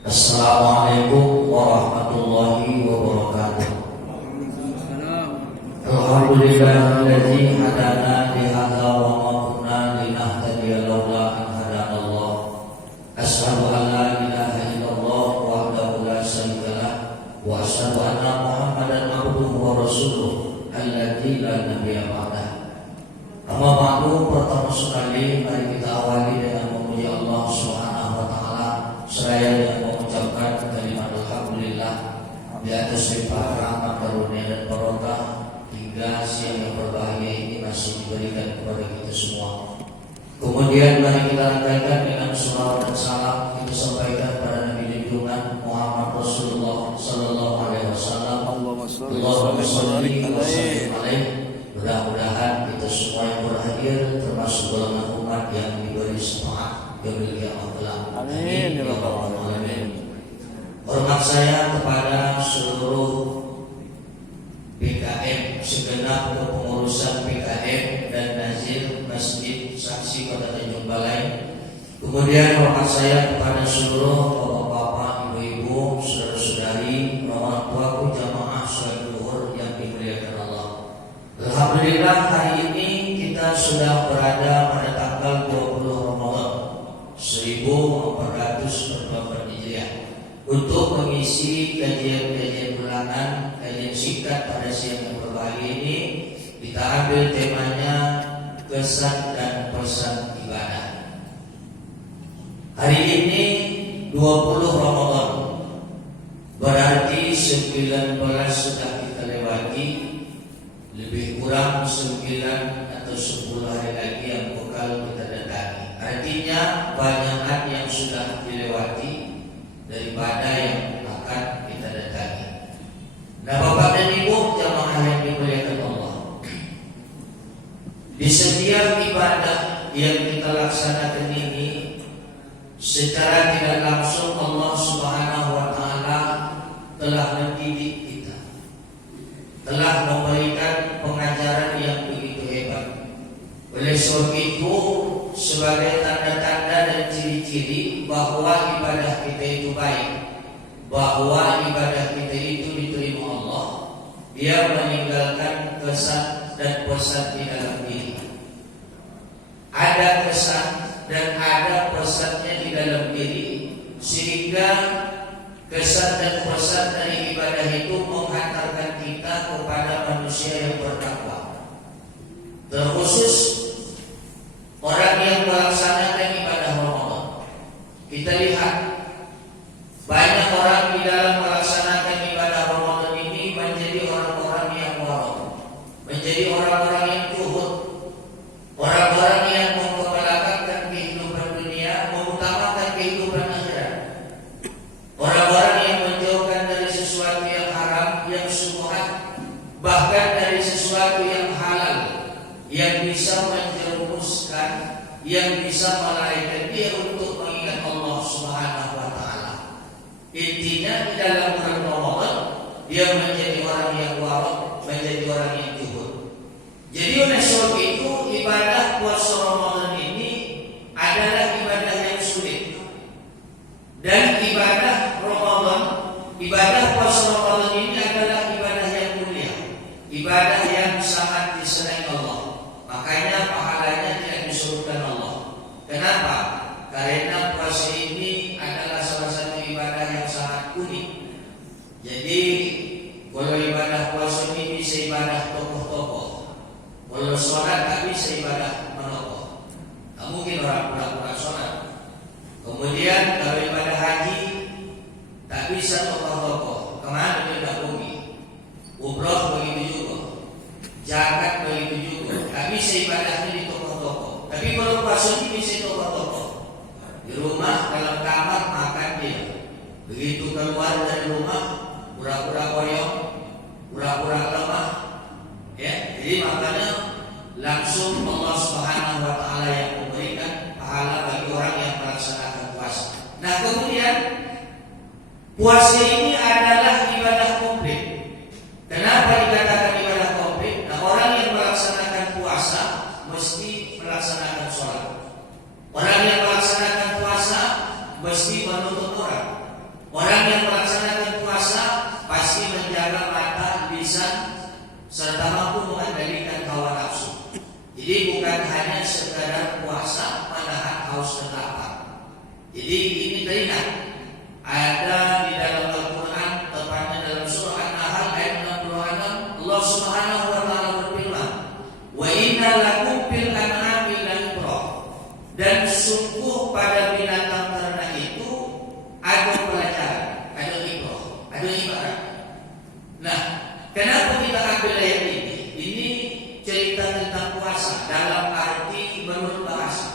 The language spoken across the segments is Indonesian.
Assalamualaikum warahmatullahi wabarakatuh. Alhamdulillahilladzi hadana li hadza wa ma kunna linahtadiya laula an hadanallah. Asyhadu an la ilaha illallah wahdahu la syarika lah wa asyhadu anna Muhammadan abduhu wa rasuluh alladzi la nabiyya ba'dah. Amma ba'du, pertama sekali mari kita awali dengan memuji Allah Subhanahu wa taala seraya dengan mengucapkan kalimat alhamdulillah di atas limpahan rahmat karunia dan barokah hingga siang yang berbahagia ini masih diberikan kepada kita semua. Kemudian mari kita rangkaikan dengan salawat dan salam kita sampaikan pada Nabi junjungan Muhammad Rasulullah sallallahu alaihi wasallam. Allahumma shalli alaihi. Mudah-mudahan kita semua yang berhadir termasuk golongan umat yang diberi syafaat yaumil qiyamah. Amin ya rabbal alamin. Hormat saya kepada seluruh PKM, segenap kepengurusan PKM dan Nazir Masjid Saksi Kota Tanjung Balai. Kemudian hormat saya kepada seluruh bapak-bapak, ibu-ibu, saudara-saudari, orang tuaku jamaah salat zuhur yang dimuliakan Allah. Alhamdulillah hari ini kita sudah berada pada tanggal 20 Ramadan 1444 Hijriah untuk mengisi kajian-kajian bulanan, kajian singkat pada siang yang berbahagia ini. Kita ambil temanya kesan dan pesan ibadah. Hari ini 20 Ramadan, berarti 19 sudah kita lewati. Lebih kurang 9 atau 10 hari lagi yang bakal kita datangi. Artinya banyakan yang sudah dilewati daripada yang akan kita datangi. Nah, Bapak dan Ibu jamaah yang dimuliakan Allah, di setiap ibadah yang kita laksanakan ini secara tidak langsung Allah Subhanahu wa taala telah mendidik kita, telah memberikan pengajaran yang begitu hebat. Oleh sebab itu, sebagai tanda-tanda dan ciri-ciri bahwa ibadah kita itu baik, bahwa ibadah kita itu diterima Allah, dia meninggalkan kesan dan pesan di dalam diri. Ada kesan dan ada pesannya di dalam diri, sehingga kesan dan pesan dari ibadah itu menghantarkan kita kepada manusia yang bertakwa. Terkhusus orang yang melaksanakan ibadah Ramadan. Kita lihat banyak orang di dalam melaksanakan ibadah Ramadan ini menjadi orang-orang yang warok, menjadi orang-orang yang zuhud, orang-orang yang mengkepalakan kehidupan dunia, mengutamakan kehidupan akhirat. Orang-orang yang menjauhkan dari sesuatu yang haram, yang syubhat, bahkan dari sesuatu yang halal, yang bisa menjerumuskan, yang bisa melarikan dia untuk mengingat Allah Subhanahu wa taala. Intinya di dalam bulan Ramadan dia menjadi orang yang warok, menjadi orang yang zuhud. Jadi oleh sebab itu ibadah puasa Ramadan ini adalah ibadah yang sulit. Dan ibadah Ramadan, ibadah puasa Ramadan ini adalah ibadah yang mulia, ibadah yang sangat disenangi Allah. Makanya pahalanya tidak disurunkan Allah. Kenapa? Karena puasa ini adalah salah satu ibadah yang sangat unik. Jadi kalau ibadah puasa ini bisa ibadah tokoh-tokoh, kalau sholat tak bisa ibadah menokoh. Tak mungkin orang pura-pura sholat. Kemudian kalau ibadah haji tak bisa tokoh-tokoh. Kemana dia tak pergi? Umroh begitu juga, zakat begitu juga. Tak bisa ibadahnya di tokoh-tokoh. Tapi kalau puasa ini bisa tokoh-tokoh. Di rumah dalam kamar makan dia. Begitu keluar dari rumah pura-pura koyong, pura-pura lemah. Ya, jadi makanya langsung Allah Subhanahu wa taala yang memberikan pahala bagi orang yang melaksanakan puasa. Nah, kemudian puasa ini adalah ibadah komplit. Kenapa dikatakan ibadah komplit? Nah, orang yang melaksanakan puasa mesti melaksanakan sholat. Orang yang melaksanakan puasa mesti menuntut orang. Orang yang melaksanakan puasa pasti menjaga mata, lisan, serta mampu mengendalikan hawa nafsu. Jadi bukan hanya sekadar puasa menahan haus dan lapar. Jadi ini teringat ada di dalam Al-Quran, tepatnya dalam surah An-Nahl ayat 66, Allah Subhanahu wa taala berfirman, "Wa inna lakum fil an'ami la'ibrah." Dan sungguh pada binatang ternak itu ada pelajaran, ada ibrah, ada ibarat. Nah, kenapa kita ambil ayat ini? Ini cerita tentang puasa dalam arti menurut bahasa.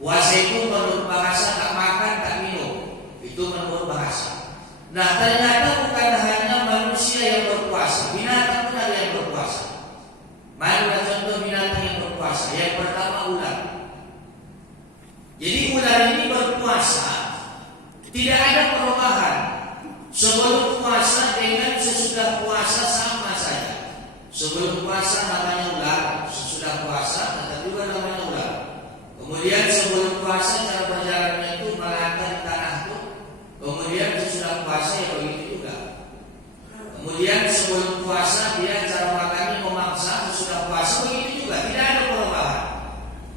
Puasa itu menurut bahasa tak makan, tak minum. Itu menurut bahasa. Nah, ternyata bukan hanya manusia yang berpuasa, binatang pun ada yang berpuasa. Marilah contoh binatang yang berpuasa. Yang pertama ular. Jadi ular ini berpuasa, tidak ada perubahan. Sebelum puasa dengan sesudah puasa sama saja. Sebelum puasa namanya ular, sesudah puasa tetap juga namanya ular. Kemudian sebelum puasa cara berjalannya itu melangkah di tanah itu. Kemudian sesudah puasa ya begitu juga. Kemudian sebelum puasa dia cara makannya memaksa, sesudah puasa begitu juga, tidak ada perubahan.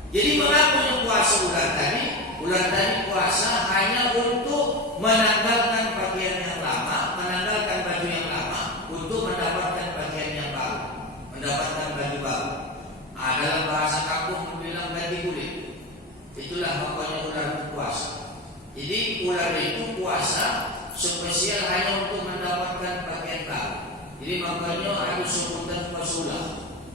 Jadi mengapa yang puasa ular tadi? Ular tadi puasa hanya untuk menanggalkan pakaian yang lama, menanggalkan baju yang lama, untuk mendapatkan pakaian yang baru, mendapatkan baju baru. Dalam bahasa kampung bilang ganti kulit. Itulah makanya ular berpuasa. Jadi ular itu puasa spesial hanya untuk mendapatkan pakaian baru. Jadi makanya ada sebutan puasa ular.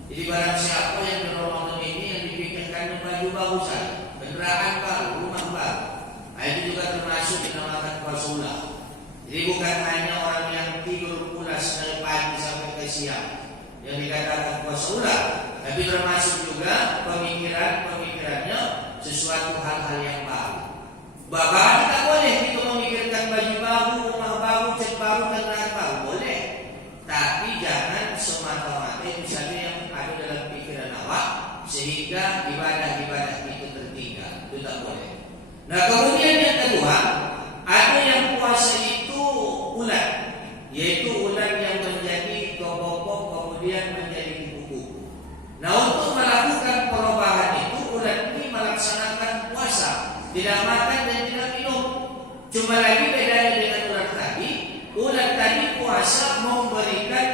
Jadi barang siapa yang di Ramadan ini yang dipikirkan baju baru saja, kendaraan baru, rumah baru, itu juga termasuk dinamakan puasa ular. Jadi bukan hanya orang yang tidur pulas dari pagi sampai ke siang yang dikatakan puasa ular, tapi termasuk juga pemikirannya sesuatu hal-hal yang baru. Bahkan tidak boleh kita memikirkan baju baru, rumah baru, cat baru, kendaraan baru, boleh. Tapi jangan semata-mata itu saja yang ada dalam pikiran awak sehingga ibadah-ibadah itu tertinggal. Itu tak boleh. Nah, kemudian yang kedua, ada yang puasa itu ulat, yaitu ulat yang menjadi kebopok kemudian menjadi kuku-kuku. Nah, untuk melakukan perubahan itu ulat ini melaksanakan puasa, tidak makan dan tidak minum. Cuma lagi bedanya dengan ulat tadi puasa memberikan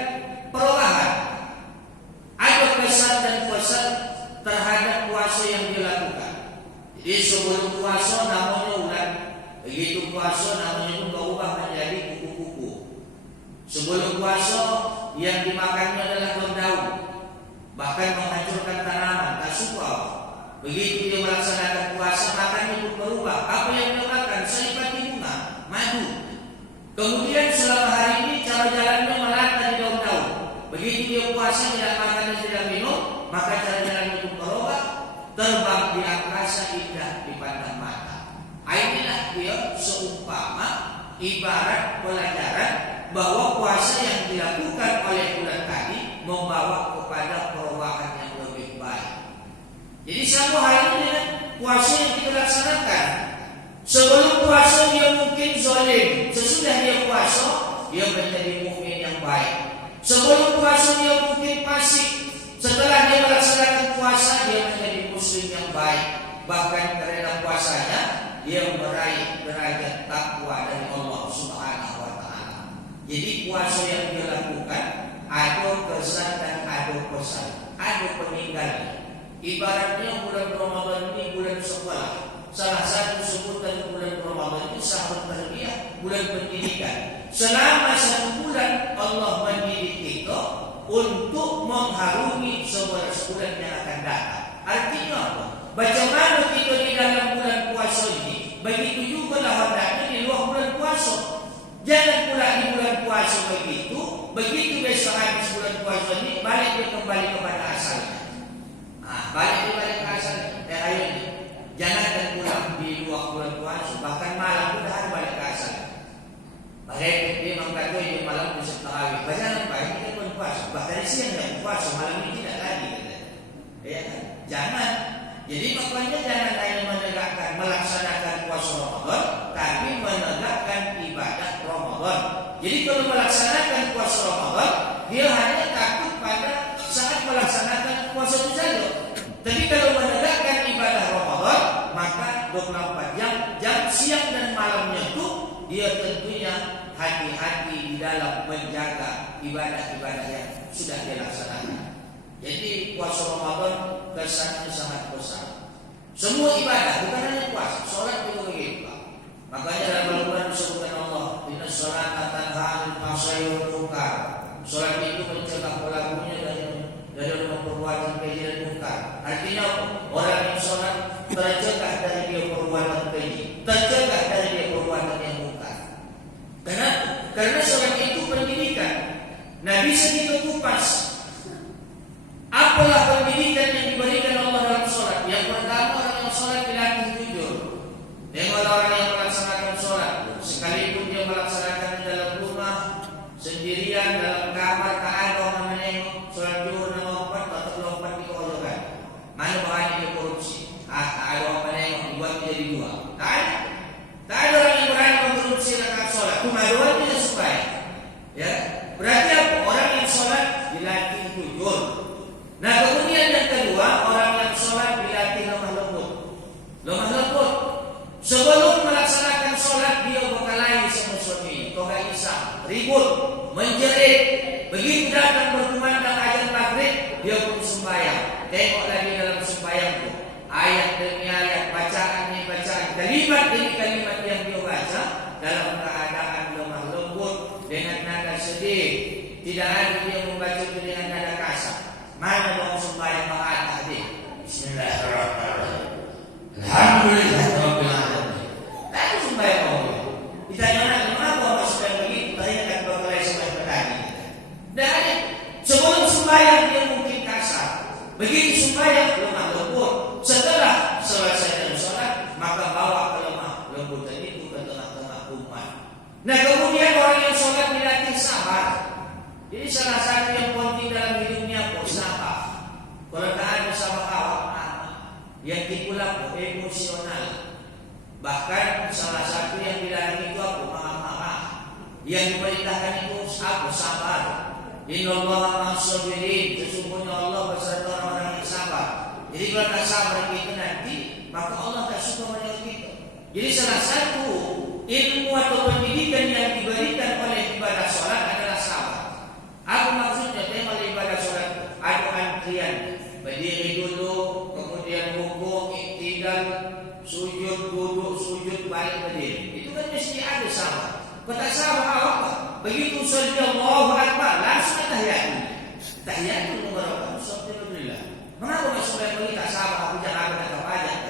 perubahan. Ada kesan dan pesan terhadap puasa yang dilakukan. Jadi sebelum puasa namanya ulat, begitu puasa namanya berubah menjadi kuku-kuku. Sebelum puasa yang dimakannya adalah daun, bahkan menghancurkan tanaman, tak suka. Begitu dia melaksanakan puasa, makannya pun berubah. Apa yang dia makan? Saripati bunga, madu. Kemudian selama hari ini cara jalannya melata di daun-daun. Begitu dia puasa tidak makan dan tidak minum, maka cara jalannya pun berubah, terbang di angkasa indah dipandang mata. Inilah dia seumpama ibarat pelajaran bahwa puasa yang dilakukan oleh ulat tadi membawa kepada perubahan yang lebih baik. Jadi satu hal ini dengan puasa yang kita laksanakan. Sebelum puasa dia mungkin zalim, sesudah dia puasa dia menjadi mukmin yang baik. Sebelum puasa dia mungkin fasik, setelah dia melaksanakan puasa dia menjadi muslim yang baik. Bahkan karena puasanya dia meraih derajat takwa dari Allah Subhanahu wa taala. Jadi puasa yang dia lakukan ada kesan dan ada pesan, ada peninggalan. Ibaratnya bulan Ramadan ini bulan sekolah. Salah satu sebutan bulan Ramadan itu sahur tarbiyah, bulan pendidikan. Selama 1 bulan Allah mendidik kita untuk mengharungi 11 bulan yang akan datang. Artinya apa? Bagaimana kita di dalam bulan puasa ini, begitu juga lah hendaknya di luar bulan puasa. Jangan pula di bulan puasa begitu besok habis bulan puasa ini balik dia kembali kepada asalnya. Balik ke asalnya. Ayo ini. Jangan pulang di luar bulan puasa, bahkan malam pun harus balik ke asalnya. Balik dia mengatakan ini malam bisa tarawih. Jangan baik kita bulan puasa. Bahkan siang tidak puasa, malam ini tidak lagi. Ya kan? Jangan. Jadi makanya jangan hanya menegakkan melaksanakan puasa Ramadan, tapi menegakkan ibadah Jadi kalau melaksanakan puasa Ramadan, dia hanya takut pada saat melaksanakan puasa itu saja. Tapi kalau menegakkan ibadah Ramadan, maka 24 jam siang dan malamnya itu dia tentunya hati-hati di dalam menjaga ibadah-ibadah yang sudah dia laksanakan. Jadi puasa Ramadan kesannya sangat besar. Semua ibadah, bukan hanya puasa, sholat juga begitu. Makanya dalam Al-Quran disebutkan Allah, inna sholata tanha 'anil fahsya'i wal munkar. Sholat itu mencegah pelakunya dari perbuatan keji dan munkar. Artinya orang yang sholat tercegah dari dia perbuatan keji, tercegah dari dia perbuatan yang munkar. Karena sholat itu pendidikan. Nah, bisa kita kupas apalah pendidikan yang diberikan Allah dalam sholat. Yang pertama, orang yang sholat dilatih jujur. Tengoklah orang yang melaksanakan sholat, sekalipun dia melaksanakan di dalam rumah, sendirian, dalam kamar, tak ada orang menengok. Sholat zuhur lompat, tetap lompat di kojokan. Mana bahaya dia korupsi? Tak ada orang menengok, dibuat menjadi dua. Tak ada orang yang berani mengkorupsi rakaat sholat. Kemaluan dia supaya. Ya, berarti apa? Orang yang sholat dilatih jujur. Nah, kemudian yang kedua, orang yang sholat dilatih lemah lembut. Lemah lembut. Sebelum melaksanakan sholat, dia berkelahi sama suami, toga isam, ribut, menjerit. Begitu datang berkumandang azan maghrib, dia pun sembahyang. Tengok lagi dalam sembahyang itu, ayat demi ayat, bacaan demi bacaan, kalimat demi kalimat yang dia baca dalam keadaan lemah lembut, dengan nada sedih. Tidak ada dia membaca dengan nada kasar. Mana mau sembahyang ma'at tadi? Bismillahirrahmanirrahim. Alhamdulillahirabbil alamin. Tak sembahyang Allah. Ditanya lagi, mengapa orang sembahyang begitu? Tanya kan berkelahi sembahyang tadi. Dan sebelum sembahyang dia mungkin kasar. Begitu sembahyang lemah lembut. Setelah selesai dari sholat, maka bawa ke lemah lembutan itu ke tengah-tengah umat. Nah, kemudian orang yang sholat dilatih sabar. Jadi salah satu yang penting dalam hidupnya sabar. Kalau tak ada sabar awak, yang dipulak emosional. Bahkan salah satu yang dilarang itu aku marah-marah. Yang diperintahkan itu aku sabar. Innallaha ma'as-sabirin. Sesungguhnya Allah beserta orang-orang yang sabar. Jadi kalau tak sabar kita nanti, maka Allah tak suka dengan kita. Jadi salah satu ilmu atau pendidikan yang diberikan oleh ibadah sholat adalah sabar. Apa maksudnya? Tema ibadah sholat ada antrian. Berdiri dulu, kemudian rukuk, iktidal, sujud, duduk, sujud, balik berdiri. Itu kan mesti ada sabar. Kata sabar apa? Begitu sallallahu akbar, langsung tahiyatul. Tahiyatul mubarakatuh, alhamdulillah. Mengapa masuk yang bagi tak sabar? Aku jangan ada pajak.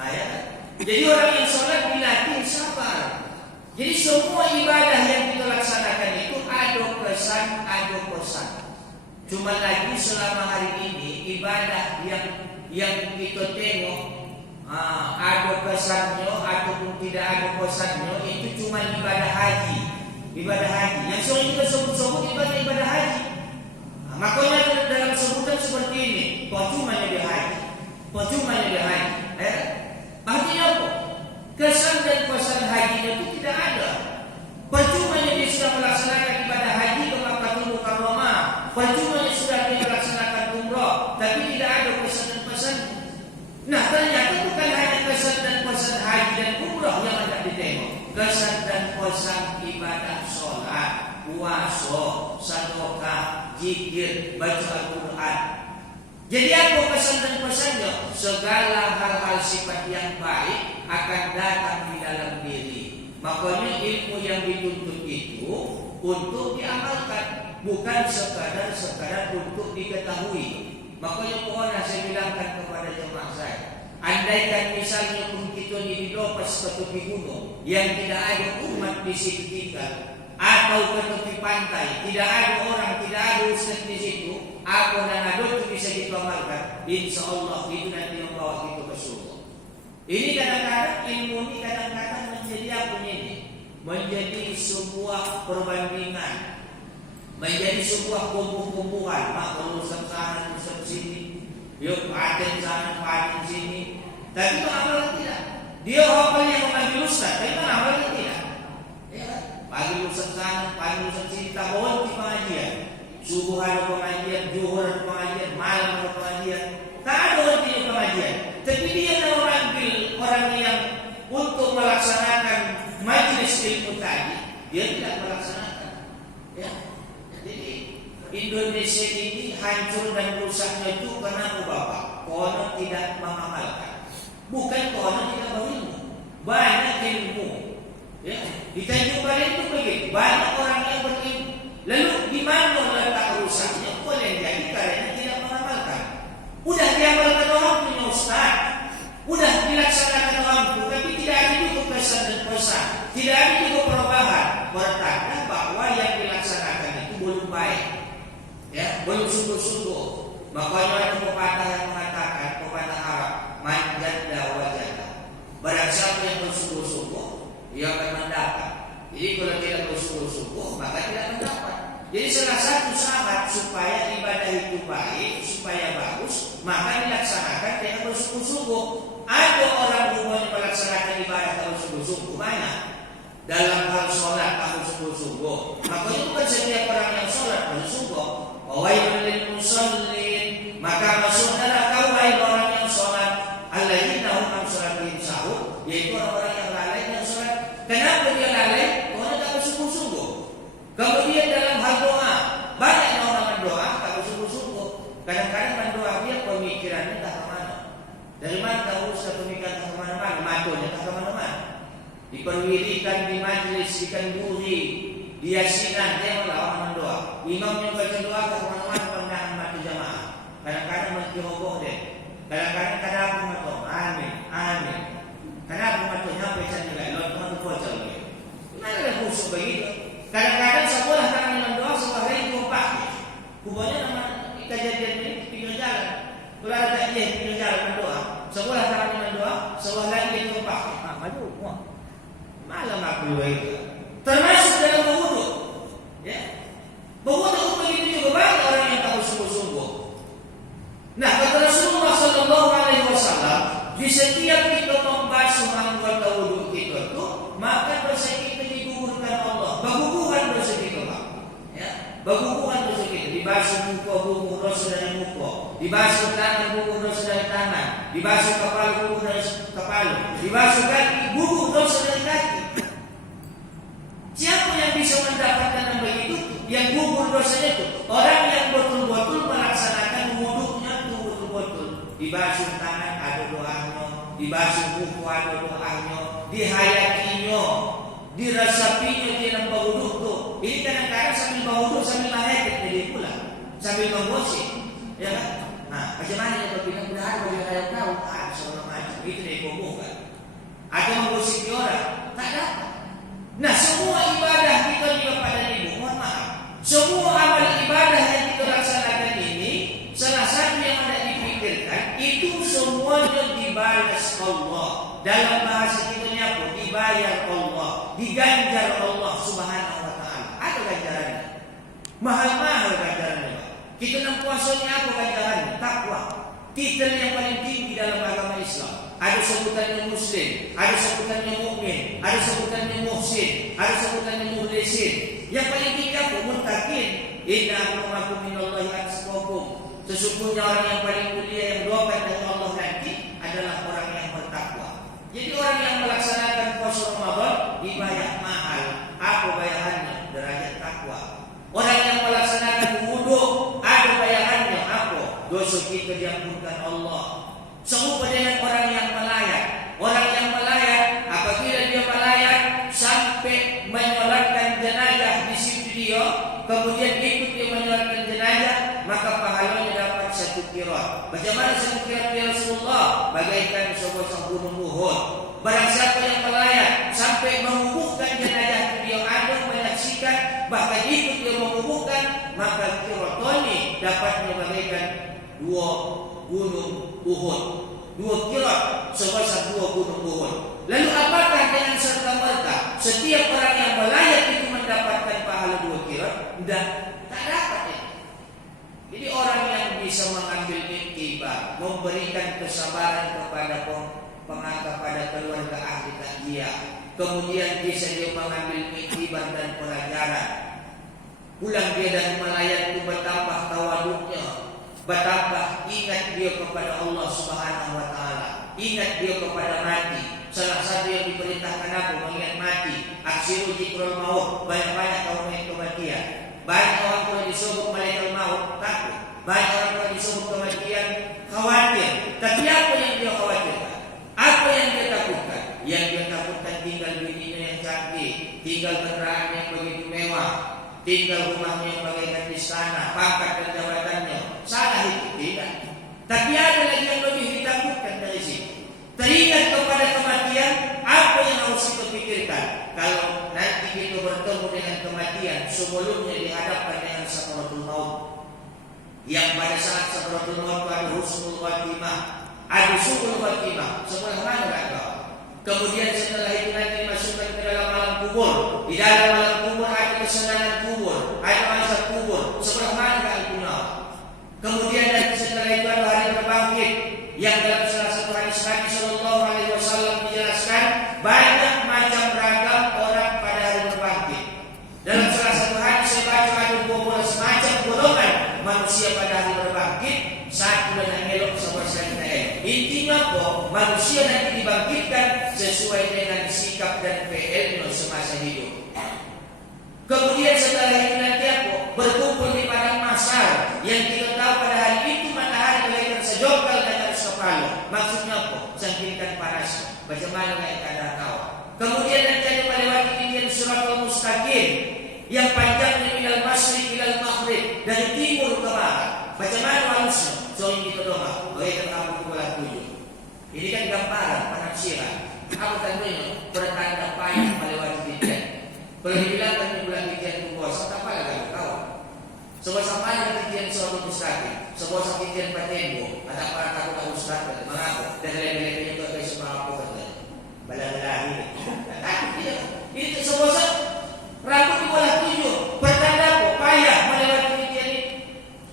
Ayat. Jadi orang yang sholat dilatih sabar. Jadi semua ibadah yang kita laksanakan itu ada kesan, ada pesan. Cuma lagi selama hari ini ibadah yang kita tengok ada kesannya ataupun tidak ada pesannya itu cuma ibadah haji. Ibadah haji yang sering kita sebut-sebut ibadah haji. Makanya dalam sebutan seperti ini, percuma dia haji. Percuma dia haji. Artinya apa? Kesan dan pesan hajinya itu tidak ada. Percuma dia sudah melaksanakan ibadah haji ke Makkahul Mukarramah. Percuma dia sudah melaksanakan umrah, tapi tidak ada pesan dan pesan. Nah, ternyata bukan hanya kesan dan pesan haji dan umrah yang ada ditengok. Kesan dan pesan ibadah sholat, puasa, sedekah, zikir, baca Al-Quran. Jadi apa pesan dan pesannya? Segala hal-hal sifat yang baik akan datang di dalam diri. Makanya ilmu yang dituntut itu untuk diamalkan, bukan sekadar untuk diketahui. Makanya pokoknya saya bilangkan kepada jemaah saya, andaikan misalnya pun kita ini dilopas ke tepi gunung yang tidak ada umat di situ tinggal, atau ke tepi pantai, tidak ada orang, tidak ada ustaz di situ, apa dan ada itu bisa kita amalkan. Insya Allah itu nanti membawa kita ke surga. Ini kadang-kadang ilmu ini kadang-kadang menjadi apa ini? Menjadi sebuah perbandingan, menjadi sebuah kumpulan. Mak urusan sana, urusan sini, yuk paten sana, paten sini. Tapi amalnya tidak. Dia hafal yang memanggil ustaz, tapi amalnya tidak. Ya, panggil urusan sana, subuh ada pengajian, zuhur ada pengajian, malam ada pengajian. Tak ada artinya pengajian. Tapi dia memanggil orang yang untuk melaksanakan majelis ilmu tadi, dia tidak melaksanakan. Ya. Jadi Indonesia ini hancur dan rusaknya itu karena Bapak konon tidak mengamalkan. Bukan konon tidak berilmu. Banyak ilmu. Ya. Di Tanjung Balai itu begitu. Banyak orang yang berilmu. Lalu di mana letak rusaknya? Boleh jadi karena tidak mengamalkan. Udah diamalkan orang punya ustaz, udah dilaksanakan orang itu, tapi tidak ada juga pesan dan pesan, tidak ada juga perubahan. Bertanda bahwa yang dilaksanakan itu belum baik, ya, belum sungguh-sungguh. Makanya ada pepatah yang mengatakan, pepatah Arab, manjada wajada. Barang siapa yang bersungguh-sungguh, dia akan mendapat. Jadi kalau tidak bersungguh-sungguh, maka tidak mendapat. Jadi salah satu syarat supaya ibadah itu baik, supaya bagus, maka dilaksanakan dengan bersungguh-sungguh. Ada orang umumnya melaksanakan ibadah kalau sungguh-sungguh, mana? Dalam hal sholat kalau sungguh-sungguh. Maka itu bukan setiap orang yang sholat bersungguh. Wawailul lil musallin, maka maksudnya kau wahai orang yang sholat, alladzina hum an sholatihim sahun, yaitu orang-orang yang lalai yang sholat. Kenapa dia lalai? Karena tak bersungguh-sungguh. Kemudian dalam hal doa, banyak orang berdoa tak bersungguh-sungguh. Kadang-kadang mendoa dia pemikirannya tak kemana. Dari mana tahu sudah pemikiran tak kemana-mana, matonya tak kemana-mana. Diperwirikan di majlis, dikanduri, di yasinan, dia malah mendoa. Imam yang baca doa tak kemana-mana, pandangan mati jamaah. Kadang-kadang mati roboh deh. Kadang-kadang kenapa mati? Amin, amin. Kenapa mati sampai sana juga? Lalu teman bocor dia. Mana ada khusus begitu? Kadang-kadang sekolah kami mendoa sekolah lain kompak. Kubahnya nama kejadian ini pinggir jalan. Kalau ada dia pinggir jalan mendoa, sekolah kami mendoa, sekolah lain dia kompak. Maju, malam aku itu. Termasuk dalam berwudu. Ya, berwudu begitu juga banyak orang yang tahu sungguh-sungguh. Nah, kata Rasulullah Sallallahu Alaihi Wasallam, di setiap kita membasuh anggota wudu kita itu, maka dosa kita digugurkan Allah. Berguguran dosa kita, Pak. Ya, berguguran dosa kita. Dibasuh muka, gugur dosa dari muka. Dibasuh tangan, gugur dosa dari tangan. Dibasuh kepala, gugur dari kepala. Dibasuh kaki, gugur dosa dari kaki. Siapa yang bisa mendapatkan yang begitu? Yang gugur dosanya itu orang yang betul-betul melaksanakan wudunya itu betul-betul. Dibasuh tangan ada doanya, dibasuh muka ada doanya, dihayatinya, dirasapinya dia dalam berwudu tu. Ini kadang-kadang sambil berwudu sambil menghayat jadi pula, sambil menggosip, ya kan? Nah, bagaimana dia berbilang benar bagi orang tahu? Ah, seorang macam itu dia kumpulkan. Ada menggosip orang, tak dapat. Nah, semua ibadah kita juga pada ibu, mohon maaf. Semua amal ibadah yang kita laksanakan ini, salah satu yang ada dipikirkan itu semuanya dibalas Allah. Dalam bahasa kita apa? Dibayar Allah, diganjar Allah Subhanahu Wa Taala. Ada ganjarannya, mahal-mahal ganjarannya. Kita nak puasanya apa ganjarannya? Takwa. Titel yang paling tinggi dalam agama Islam. Ada sebutannya muslim, ada sebutannya mukmin, ada sebutannya muhsin, ada sebutannya mukhlisin. Yang paling tinggi apa? Muttaqin. Inna akramakum minallahi atqakum. Sesungguhnya orang yang paling mulia yang doakan dari Allah nanti adalah orang yang bertakwa. Jadi orang yang melaksanakan puasa Ramadan dibayar mahal. Apa bayarannya? Derajat takwa. Orang yang melaksanakan wudu ada bayarannya apa? Dosa kita diampunkan Allah. Serupa dengan orang yang melayat. Orang yang melayat, apabila dia melayat sampai menyolatkan jenazah di situ dia, kemudian ikut dia menyolatkan jenazah, maka pahalanya dapat 1 qirat. Bagaimana 1 qirat ya Rasulullah? Bagaikan sebesar gunung Uhud. Barang siapa yang melayat sampai mengukuhkan jenazah dia ada menyaksikan, bahkan ikut dia mengukuhkan, maka qiratoni dapatnya bagaikan 2 gunung Uhud. 2 qirat sebesar 2 gunung Uhud. Lalu apakah dengan serta-merta setiap orang yang melayat itu mendapatkan pahala 2 qirat? Dan tak dapat ya. Jadi orang yang bisa mengambil iktibar, memberikan kesabaran kepada kepada keluarga ahli takziah, kemudian bisa dia mengambil iktibar dan pelajaran Pulang dia dari Malayan itu bertambah tawaduknya, bertambah ingat dia kepada Allah Subhanahu wa taala, ingat dia kepada mati. Salah satu yang diperintahkan aku mengingat mati, aksiru zikrul maut, banyak-banyak kau mengingat kematian. Banyak orang kalau disebut malaikat maut takut, banyak orang kalau disebut kematian khawatir. Tapi apa yang dia khawatirkan? Apa yang dia takutkan? Yang dia takutkan tinggal bininya yang cantik, tinggal kendaraan yang begitu mewah, tinggal rumahnya yang bagaikan istana, pangkat dan jabatannya. Salah itu tidak. Tapi ada lagi yang lebih ditakutkan dari sini. Teringat kepada kematian, apa yang harus kita pikirkan? Kalau nanti kita bertemu dengan kematian, sebelumnya dihadapkan dengan sakaratul maut. Yang pada saat sakaratul maut ada husnul khatimah, ada su'ul khatimah. Sebelah mana kau? Kemudian setelah itu nanti dimasukkan ke dalam alam kubur. Di dalam alam kubur ada kesenangan kubur, ada azab kubur. Sebelah mana kau nak? Kemudian nanti setelah itu ada hari berbangkit, yang dalam salah satu hadis Nabi Sallallahu Alaihi Wasallam dijelaskan banyak macam ragam orang pada hari berbangkit. Dalam salah satu hadis saya baca ada 12 macam golongan manusia pada hari berbangkit. Satu dengan elok sama sekali. Intinya kok manusia nanti dibangkitkan sesuai dengan sikap dan PL semasa hidup. Kemudian setelah itu nanti apa? Berkumpul di padang mahsyar yang kita tahu pada hari itu matahari melahirkan sejokal dan atas kepala. Maksudnya apa? Sangkirkan panasnya. Bagaimana naik keadaan awal. Kemudian nanti ada melewati titian suratul mustaqim yang panjangnya minal masyriq ilal maghrib, dari timur ke barat. Bagaimana manusia? Soalnya kita doa, bagaikan kamu bulan 7. Ini kan gambaran penafsiran. Apa tandanya? Pertanda payah melewati titian. Kalau dibilang kan di bulan titian itu puasa, apa lagi kau? Sebuah sampainya titian suratul mustaqim, sebuah titian patembo, ada para takut ustaz, mengapa? Dan lain-lain itu ada semua apa kata? Balang-balang ini. Ini sebuah rambut di bulan 7. Pertanda apa? Payah melewati titian ini.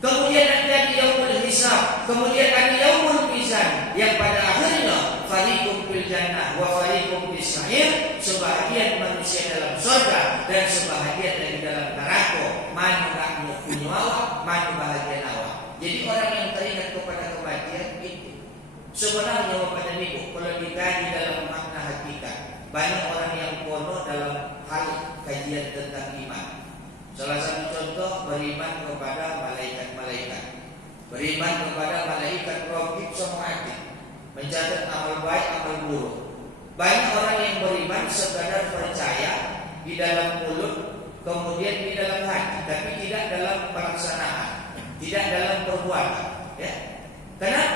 Kemudian nanti ada yaumul hisab, kemudian ada yaumul mizan, yang pada akhirnya fariqum fil jannah wa fariqum fis sa'ir, sebahagian manusia dalam surga dan sebahagian dari dalam neraka. Mana kamu punya awak, mana bahagian awak. Jadi orang yang teringat kepada kematian itu sebenarnya kepada niku kalau dikaji dalam makna hakikat. Banyak orang yang kono dalam hal kajian tentang iman. Salah satu contoh beriman kepada malaikat-malaikat, beriman kepada malaikat raqib sama atid, mencatat amal baik, amal buruk. Banyak orang yang beriman sekadar percaya di dalam mulut, kemudian di dalam hati, tapi tidak dalam pelaksanaan, tidak dalam perbuatan. Ya. Kenapa